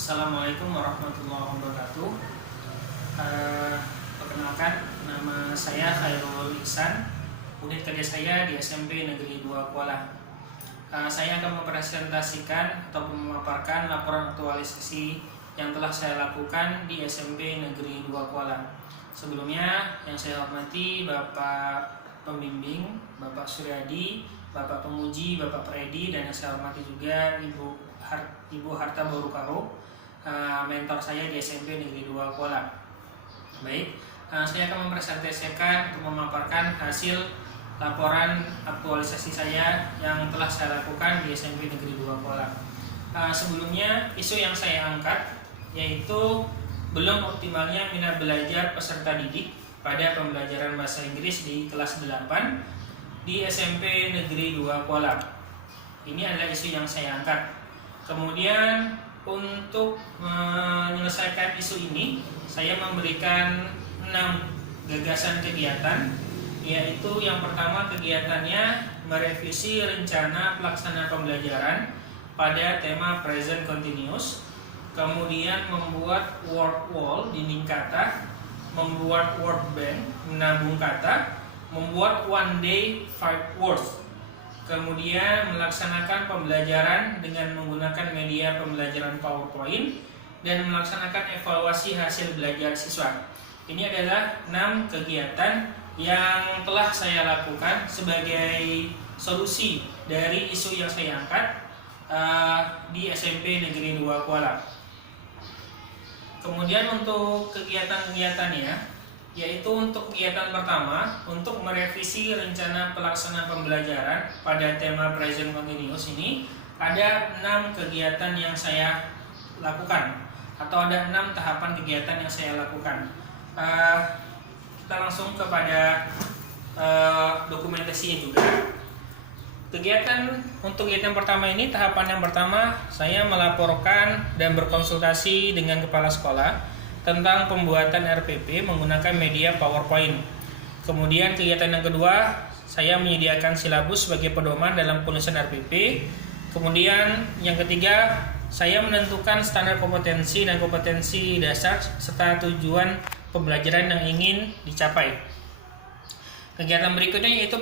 Assalamualaikum warahmatullahi wabarakatuh. Perkenalkan, nama saya Khairul Ihsan. Unit kerja saya di SMP Negeri 2 Kuala. Saya akan mempresentasikan atau memaparkan laporan aktualisasi yang telah saya lakukan di SMP Negeri 2 Kuala. Sebelumnya, yang saya hormati Bapak Pembimbing, Bapak Suryadi, Bapak Pemuji, Bapak Predi, dan yang saya hormati juga Ibu Harta Borukaro, mentor saya di SMP Negeri 2 Kuala. Baik, saya akan mempresentasikan untuk memaparkan hasil laporan aktualisasi saya yang telah saya lakukan di SMP Negeri 2 Kuala. Sebelumnya, isu yang saya angkat yaitu belum optimalnya minat belajar peserta didik pada pembelajaran bahasa Inggris di kelas 8 di SMP Negeri 2 Kuala. Ini adalah isu yang saya angkat. Kemudian untuk menyelesaikan isu ini, saya memberikan 6 gagasan kegiatan, yaitu yang pertama kegiatannya merevisi rencana pelaksana pembelajaran pada tema present continuous, kemudian membuat word wall dinding kata, membuat word bank menabung kata, membuat one day 5 words, kemudian melaksanakan pembelajaran dengan menggunakan media pembelajaran PowerPoint, dan melaksanakan evaluasi hasil belajar siswa. Ini adalah 6 kegiatan yang telah saya lakukan sebagai solusi dari isu yang saya angkat di SMP Negeri 2 Kuala. Kemudian untuk kegiatan-kegiatannya, yaitu untuk kegiatan pertama, untuk merevisi rencana pelaksana pembelajaran pada tema present continuous ini, ada 6 kegiatan yang saya lakukan, atau ada 6 tahapan kegiatan yang saya lakukan. Kita langsung kepada dokumentasinya juga. Untuk kegiatan pertama ini, tahapan yang pertama, saya melaporkan dan berkonsultasi dengan kepala sekolah tentang pembuatan RPP menggunakan media PowerPoint. Kemudian kegiatan yang kedua, saya menyediakan silabus sebagai pedoman dalam penulisan RPP. Kemudian yang ketiga, saya menentukan standar kompetensi dan kompetensi dasar serta tujuan pembelajaran yang ingin dicapai. Kegiatan berikutnya yaitu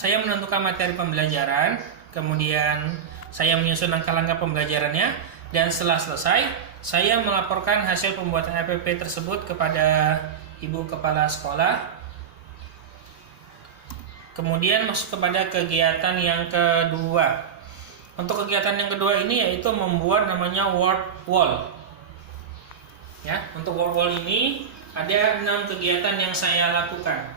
saya menentukan materi pembelajaran, kemudian saya menyusun langkah-langkah pembelajarannya, dan setelah selesai, saya melaporkan hasil pembuatan RPP tersebut kepada Ibu Kepala Sekolah. Kemudian masuk kepada kegiatan yang kedua. Untuk kegiatan yang kedua ini yaitu membuat namanya word wall. Ya, untuk word wall ini ada 6 kegiatan yang saya lakukan.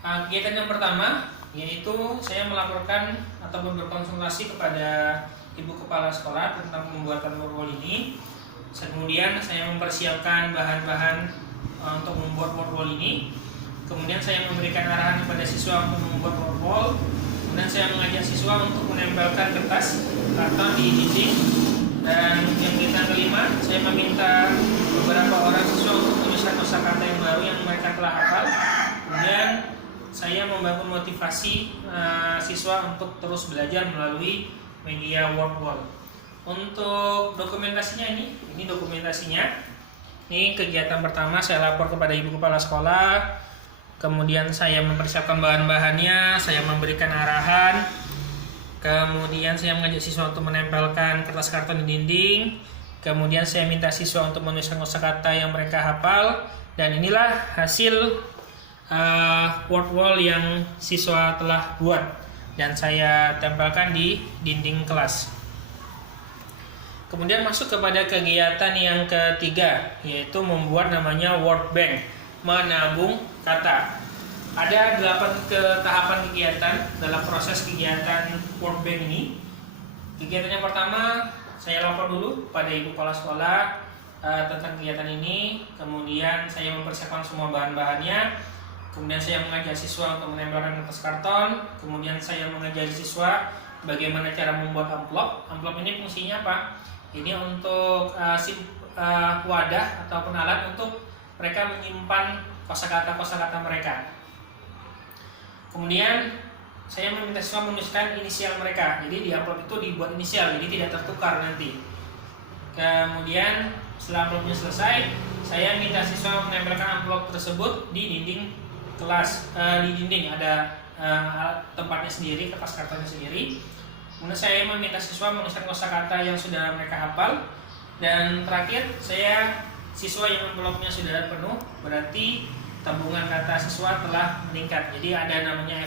Kegiatan yang pertama yaitu saya melaporkan atau berkonsultasi kepada Ibu Kepala Sekolah tentang pembuatan word wall ini. Kemudian saya mempersiapkan bahan-bahan untuk membuat word wall ini. Kemudian saya memberikan arahan kepada siswa untuk membuat word wall. Kemudian saya mengajak siswa untuk menempelkan kertas karton di dinding. Dan yang kegiatan kelima, saya meminta beberapa orang siswa untuk menuliskan kosakata yang baru yang mereka telah hafal. Kemudian saya membangun motivasi siswa untuk terus belajar melalui media word wall. Untuk dokumentasinya ini dokumentasinya. Ini kegiatan pertama, saya lapor kepada Ibu Kepala Sekolah. Kemudian saya mempersiapkan bahan-bahannya, saya memberikan arahan. Kemudian saya mengajak siswa untuk menempelkan kertas karton di dinding. Kemudian saya minta siswa untuk menuliskan kosakata yang mereka hafal. Dan inilah hasil word wall yang siswa telah buat dan saya tempelkan di dinding kelas. Kemudian masuk kepada kegiatan yang ketiga, yaitu membuat namanya word bank, menabung kata. Ada 8 tahapan kegiatan dalam proses kegiatan word bank ini. Kegiatan yang pertama, saya lapor dulu pada Ibu Kepala Sekolah tentang kegiatan ini. Kemudian saya mempersiapkan semua bahan-bahannya. Kemudian saya mengajak siswa untuk menempelkan kertas karton. Kemudian saya mengajari siswa bagaimana cara membuat amplop. Amplop ini fungsinya apa? Ini untuk wadah ataupun alat untuk mereka menyimpan kosakata-kosakata mereka. Kemudian saya meminta siswa menuliskan inisial mereka. Jadi di amplop itu dibuat inisial, jadi tidak tertukar nanti. Kemudian setelah amplopnya selesai, saya minta siswa menempelkan amplop tersebut di dinding kelas. Di dinding ada tempatnya sendiri, kertas kartonnya sendiri. Kemudian saya meminta siswa menuliskan kosakata yang sudah mereka hafal. Dan terakhir, siswa yang amplopnya sudah penuh, berarti tabungan kata siswa telah meningkat. Jadi ada namanya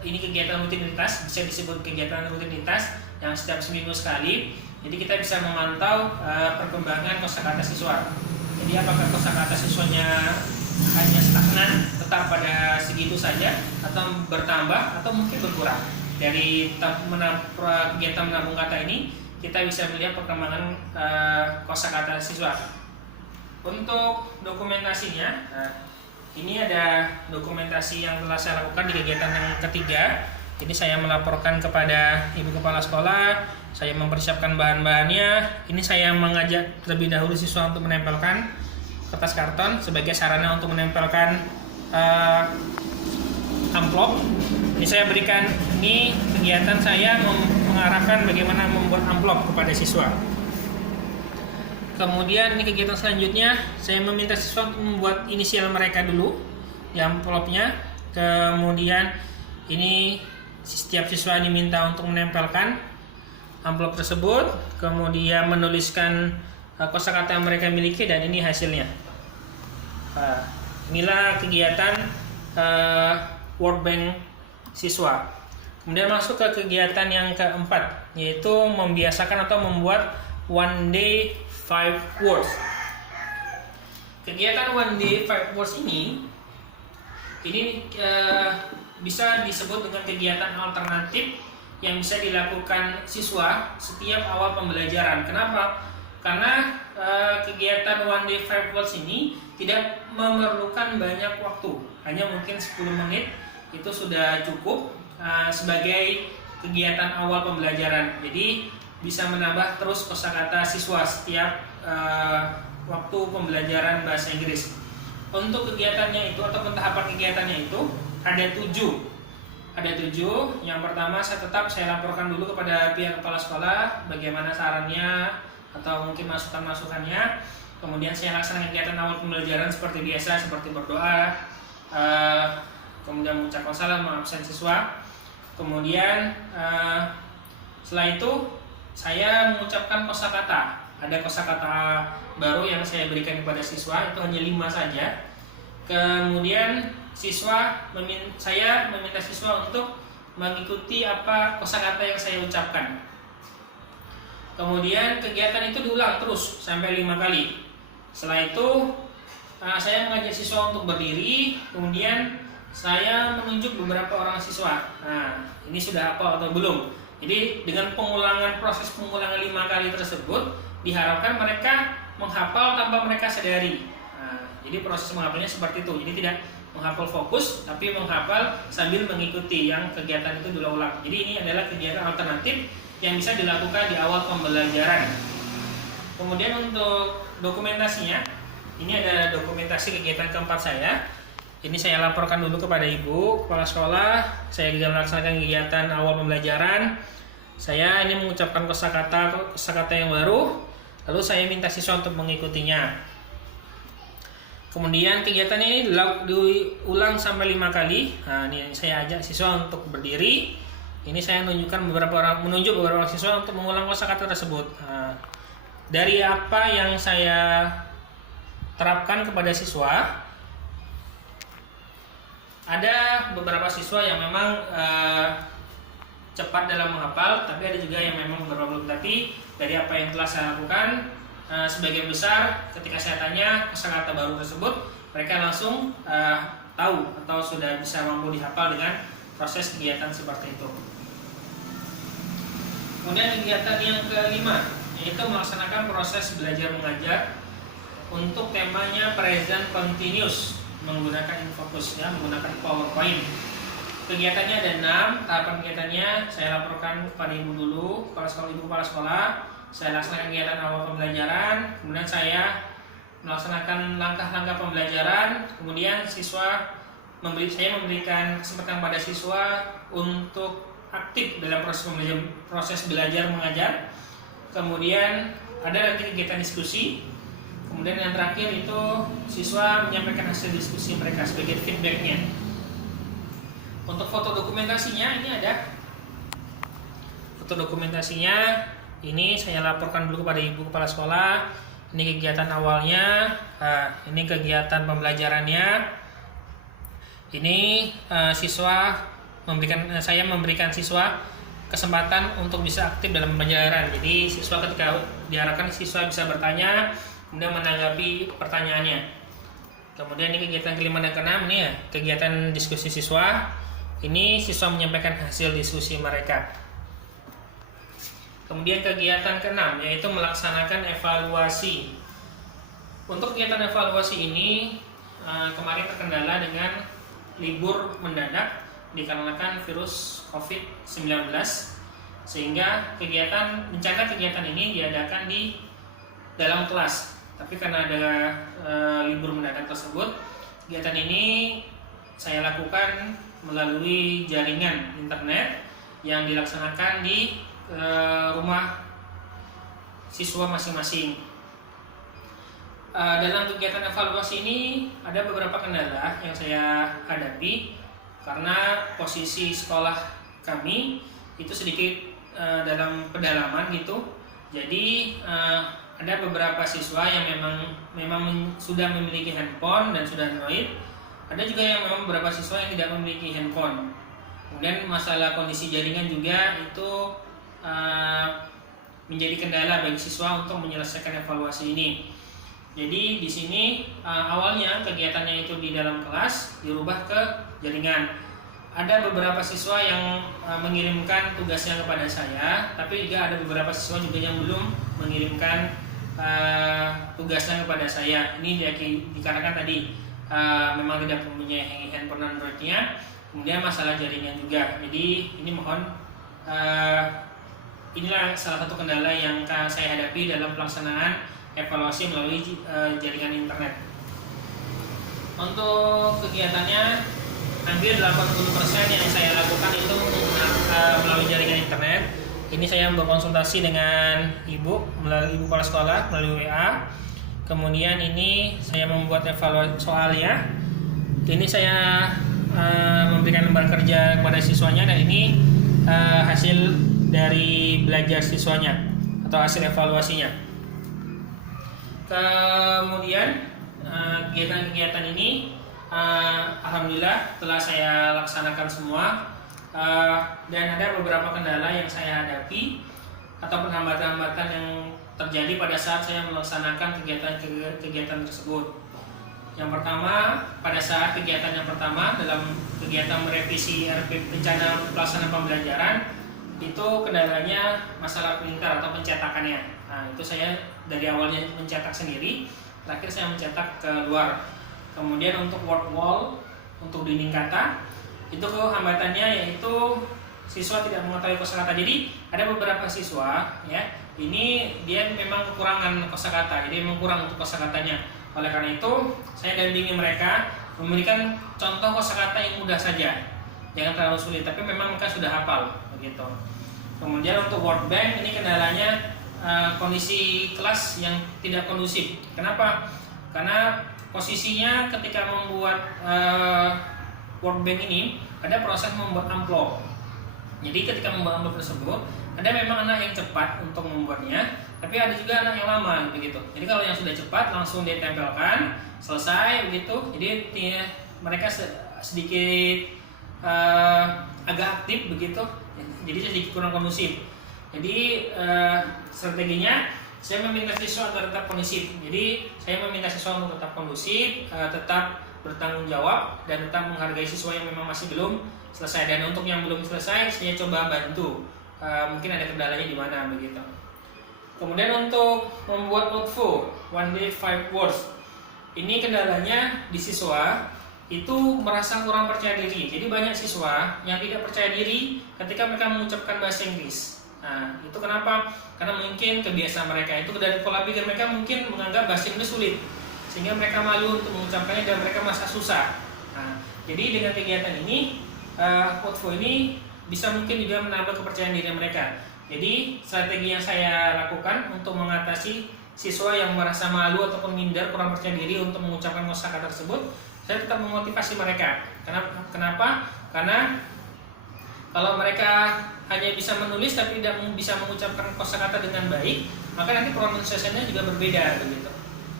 ini kegiatan rutinitas, bisa disebut kegiatan rutinitas yang setiap seminggu sekali. Jadi kita bisa memantau perkembangan kosakata siswa. Jadi apakah kosakata siswanya hanya stagnan, tetap pada segitu saja, atau bertambah, atau mungkin berkurang. Dari kegiatan menabung kata ini, kita bisa melihat perkembangan kosakata siswa. Untuk dokumentasinya, ini ada dokumentasi yang telah saya lakukan di kegiatan yang ketiga. Ini saya melaporkan kepada Ibu Kepala Sekolah, saya mempersiapkan bahan-bahannya. Ini saya mengajak terlebih dahulu siswa untuk menempelkan kertas karton sebagai sarana untuk menempelkan amplop. Ini saya berikan, ini kegiatan saya mengarahkan bagaimana membuat amplop kepada siswa. Kemudian ini kegiatan selanjutnya, saya meminta siswa untuk membuat inisial mereka dulu di amplopnya. Kemudian ini setiap siswa diminta untuk menempelkan amplop tersebut, kemudian menuliskan kosakata yang mereka miliki, dan ini hasilnya. Inilah kegiatan workbank siswa. Kemudian masuk ke kegiatan yang keempat, yaitu membiasakan atau membuat one day 5 words. Kegiatan one day 5 words ini bisa disebut dengan kegiatan alternatif yang bisa dilakukan siswa setiap awal pembelajaran. Kenapa? Karena kegiatan one day 5 words ini tidak memerlukan banyak waktu, hanya mungkin 10 menit itu sudah cukup sebagai kegiatan awal pembelajaran. Jadi bisa menambah terus kosakata siswa setiap waktu pembelajaran bahasa Inggris. Untuk kegiatannya itu atau tahapan kegiatannya itu ada 7. Yang pertama, saya laporkan dulu kepada pihak kepala sekolah bagaimana sarannya atau mungkin masukan-masukannya. Kemudian saya laksanakan kegiatan awal pembelajaran seperti biasa, seperti berdoa, kemudian mengucapkan salam, mengabsen siswa. Kemudian setelah itu saya mengucapkan kosakata. Ada kosakata baru yang saya berikan kepada siswa, itu hanya 5 saja. Kemudian saya meminta siswa untuk mengikuti apa kosakata yang saya ucapkan. Kemudian kegiatan itu diulang terus sampai 5 kali. Setelah itu saya mengajak siswa untuk berdiri, kemudian saya menunjuk beberapa orang siswa. Nah, ini sudah hafal atau belum? Jadi dengan proses pengulangan 5 kali tersebut, diharapkan mereka menghafal tanpa mereka sadari. Nah, jadi proses menghafalnya seperti itu. Jadi tidak menghafal fokus, tapi menghafal sambil mengikuti yang kegiatan itu diulang. Jadi ini adalah kegiatan alternatif yang bisa dilakukan di awal pembelajaran. Kemudian untuk dokumentasinya, ini ada dokumentasi kegiatan keempat saya. Ini saya laporkan dulu kepada Ibu Kepala Sekolah. Saya juga melaksanakan kegiatan awal pembelajaran. Saya ini mengucapkan kosakata yang baru, lalu saya minta siswa untuk mengikutinya. Kemudian kegiatan ini diulang sampai 5 kali. Nah, ini saya ajak siswa untuk berdiri. Ini saya menunjuk beberapa orang siswa untuk mengulang kosakata tersebut. Nah, dari apa yang saya terapkan kepada siswa, ada beberapa siswa yang memang cepat dalam menghafal, tapi ada juga yang memang beberapa belum. Tapi dari apa yang telah saya lakukan, sebagian besar ketika saya tanya kosakata baru tersebut, mereka langsung tahu atau sudah bisa mampu dihafal dengan proses kegiatan seperti itu. Kemudian kegiatan yang kelima, yaitu melaksanakan proses belajar mengajar untuk temanya present continuous menggunakan infocus, menggunakan PowerPoint. Kegiatannya ada 6, tahapan kegiatannya saya laporkan kepada Ibu dulu, Ibu Kepala Sekolah. Saya laksanakan kegiatan awal pembelajaran, kemudian saya melaksanakan langkah-langkah pembelajaran, kemudian saya memberikan kesempatan pada siswa untuk aktif dalam proses belajar mengajar. Kemudian ada nanti kegiatan diskusi. Kemudian yang terakhir itu siswa menyampaikan hasil diskusi mereka sebagai feedbacknya. Untuk foto dokumentasinya ini ada. Foto dokumentasinya ini saya laporkan dulu kepada Ibu Kepala Sekolah. Ini kegiatan awalnya, ini kegiatan pembelajarannya. Ini saya memberikan siswa kesempatan untuk bisa aktif dalam pembelajaran. Jadi siswa ketika diharapkan siswa bisa bertanya, kemudian menanggapi pertanyaannya. Kemudian ini kegiatan kelima dan keenam, ini ya kegiatan diskusi siswa. Ini siswa menyampaikan hasil diskusi mereka. Kemudian kegiatan keenam yaitu melaksanakan evaluasi. Untuk kegiatan evaluasi ini kemarin terkendala dengan libur mendadak dikarenakan virus COVID-19, sehingga rencana kegiatan ini diadakan di dalam kelas. Tapi karena ada libur mendadak tersebut, kegiatan ini saya lakukan melalui jaringan internet yang dilaksanakan di rumah siswa masing-masing. Dalam kegiatan evaluasi ini ada beberapa kendala yang saya hadapi karena posisi sekolah kami itu sedikit dalam pedalaman gitu. Jadi ada beberapa siswa yang memang sudah memiliki handphone dan sudah Android. Ada juga yang memang beberapa siswa yang tidak memiliki handphone. Kemudian masalah kondisi jaringan juga itu menjadi kendala bagi siswa untuk menyelesaikan evaluasi ini. Jadi di sini awalnya kegiatannya itu di dalam kelas dirubah ke jaringan. Ada beberapa siswa yang mengirimkan tugasnya kepada saya, tapi juga ada beberapa siswa juga yang belum mengirimkan tugasnya kepada saya. Ini dikarenakan tadi memang tidak mempunyai handphone Android-nya, kemudian masalah jaringan juga. Jadi ini mohon inilah salah satu kendala yang saya hadapi dalam pelaksanaan evaluasi melalui jaringan internet. Untuk kegiatannya hampir 80% yang saya lakukan itu melalui jaringan internet. Ini saya berkonsultasi dengan melalui ibu kepala sekolah melalui WA. Kemudian ini saya membuat evaluasi soalnya. Ini saya memberikan lembar kerja kepada siswanya, dan ini hasil dari belajar siswanya atau hasil evaluasinya. Kemudian kegiatan-kegiatan ini alhamdulillah telah saya laksanakan semua, dan ada beberapa kendala yang saya hadapi ataupun hambatan-hambatan yang terjadi pada saat saya melaksanakan kegiatan tersebut. Yang pertama, pada saat kegiatan yang pertama dalam kegiatan merevisi RP rencana pelaksanaan pembelajaran, itu kendalanya masalah printer atau pencetakannya. Nah, itu saya dari awalnya mencetak sendiri, terakhir saya mencetak ke luar. Kemudian untuk word wall, untuk dinding kata, itu hambatannya yaitu siswa tidak mengetahui kosakata. Jadi ada beberapa siswa ya, ini dia memang kekurangan kosakata, jadi memang kurang untuk kosakatanya. Oleh karena itu, saya dampingi mereka memberikan contoh kosakata yang mudah saja, jangan terlalu sulit, tapi memang mereka sudah hafal begitu. Kemudian untuk word bank ini kendalanya kondisi kelas yang tidak kondusif. Kenapa? Karena posisinya ketika membuat word bank ini ada proses membuat amplop. Jadi ketika membuat amplop tersebut ada memang anak yang cepat untuk membuatnya, tapi ada juga anak yang lama begitu. Jadi kalau yang sudah cepat langsung ditempelkan, selesai begitu. Jadi mereka sedikit agak aktif begitu. Jadi sedikit kurang kondusif. Jadi strateginya saya meminta siswa agar tetap kondusif. Jadi saya meminta siswa untuk tetap kondusif, tetap bertanggung jawab, dan tetap menghargai siswa yang memang masih belum selesai. Dan untuk yang belum selesai saya coba bantu. Mungkin ada kendalanya di mana begitu. Kemudian untuk membuat outfo one day 5 words, ini kendalanya di siswa itu merasa kurang percaya diri. Jadi banyak siswa yang tidak percaya diri ketika mereka mengucapkan bahasa Inggris. Nah, itu kenapa? Karena mungkin kebiasaan mereka itu dari pola pikir mereka mungkin menganggap bahasa Inggris sulit, sehingga mereka malu untuk mengucapkannya dan mereka merasa susah. Nah, jadi dengan kegiatan ini, outfo ini bisa mungkin juga menambah kepercayaan diri mereka. Jadi strategi yang saya lakukan untuk mengatasi siswa yang merasa malu ataupun minder, kurang percaya diri untuk mengucapkan kosakata tersebut, saya tetap memotivasi mereka. Kenapa? Karena kalau mereka hanya bisa menulis tapi tidak bisa mengucapkan kosakata dengan baik, maka nanti pronunciation-nya juga berbeda begitu.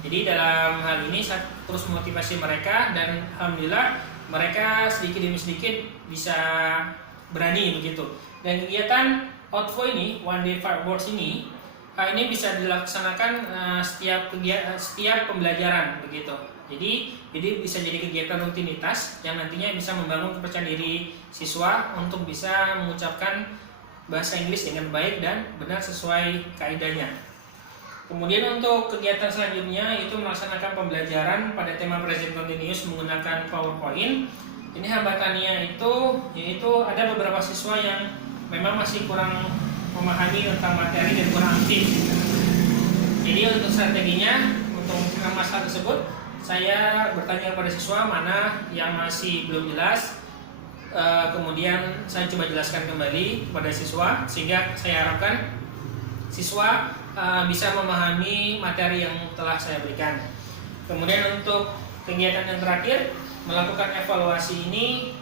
Jadi dalam hal ini saya terus memotivasi mereka, dan alhamdulillah mereka sedikit demi sedikit bisa berani begitu. Dan kegiatan OUTFO ini, One Day 5 Words ini bisa dilaksanakan setiap pembelajaran begitu. Jadi bisa jadi kegiatan rutinitas yang nantinya bisa membangun kepercayaan diri siswa untuk bisa mengucapkan bahasa Inggris dengan baik dan benar sesuai kaidahnya. Kemudian untuk kegiatan selanjutnya itu melaksanakan pembelajaran pada tema present continuous menggunakan PowerPoint. Ini hambatannya yaitu ada beberapa siswa yang memang masih kurang memahami tentang materi dan kurang aktif. Jadi untuk strateginya, untuk mencegah masalah tersebut, saya bertanya kepada siswa mana yang masih belum jelas, kemudian saya coba jelaskan kembali kepada siswa, sehingga saya harapkan siswa bisa memahami materi yang telah saya berikan. Kemudian untuk kegiatan yang terakhir, melakukan evaluasi ini,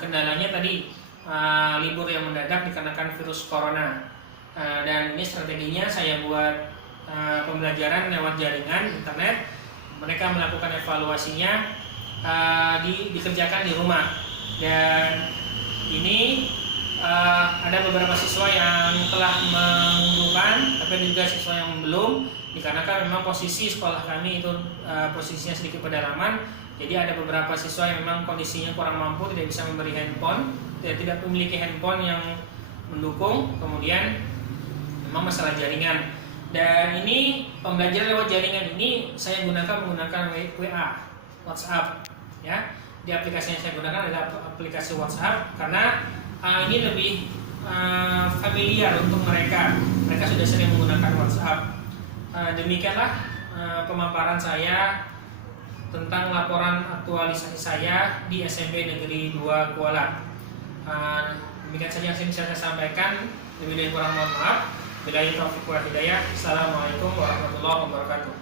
kendalanya tadi libur yang mendadak dikarenakan virus corona, dan ini strateginya saya buat pembelajaran lewat jaringan internet. Mereka melakukan evaluasinya dikerjakan di rumah, dan ini ada beberapa siswa yang telah mengundurkan, tapi juga siswa yang belum, dikarenakan memang posisi sekolah kami itu posisinya sedikit pedalaman. Jadi ada beberapa siswa yang memang kondisinya kurang mampu, tidak bisa memberi handphone, tidak memiliki handphone yang mendukung. Kemudian memang masalah jaringan, dan ini pembelajaran lewat jaringan ini saya menggunakan WA, WhatsApp ya. Di aplikasi yang saya gunakan adalah aplikasi WhatsApp, karena ini lebih familiar untuk mereka sudah sering menggunakan WhatsApp. Demikianlah pemaparan saya tentang laporan aktualisasi saya di SMP Negeri 2 Kuala. Demikian saja yang bisa saya sampaikan. Lebih dari kurang mohon maaf. Billahi taufiq wal hidayah. Assalamualaikum warahmatullahi wabarakatuh.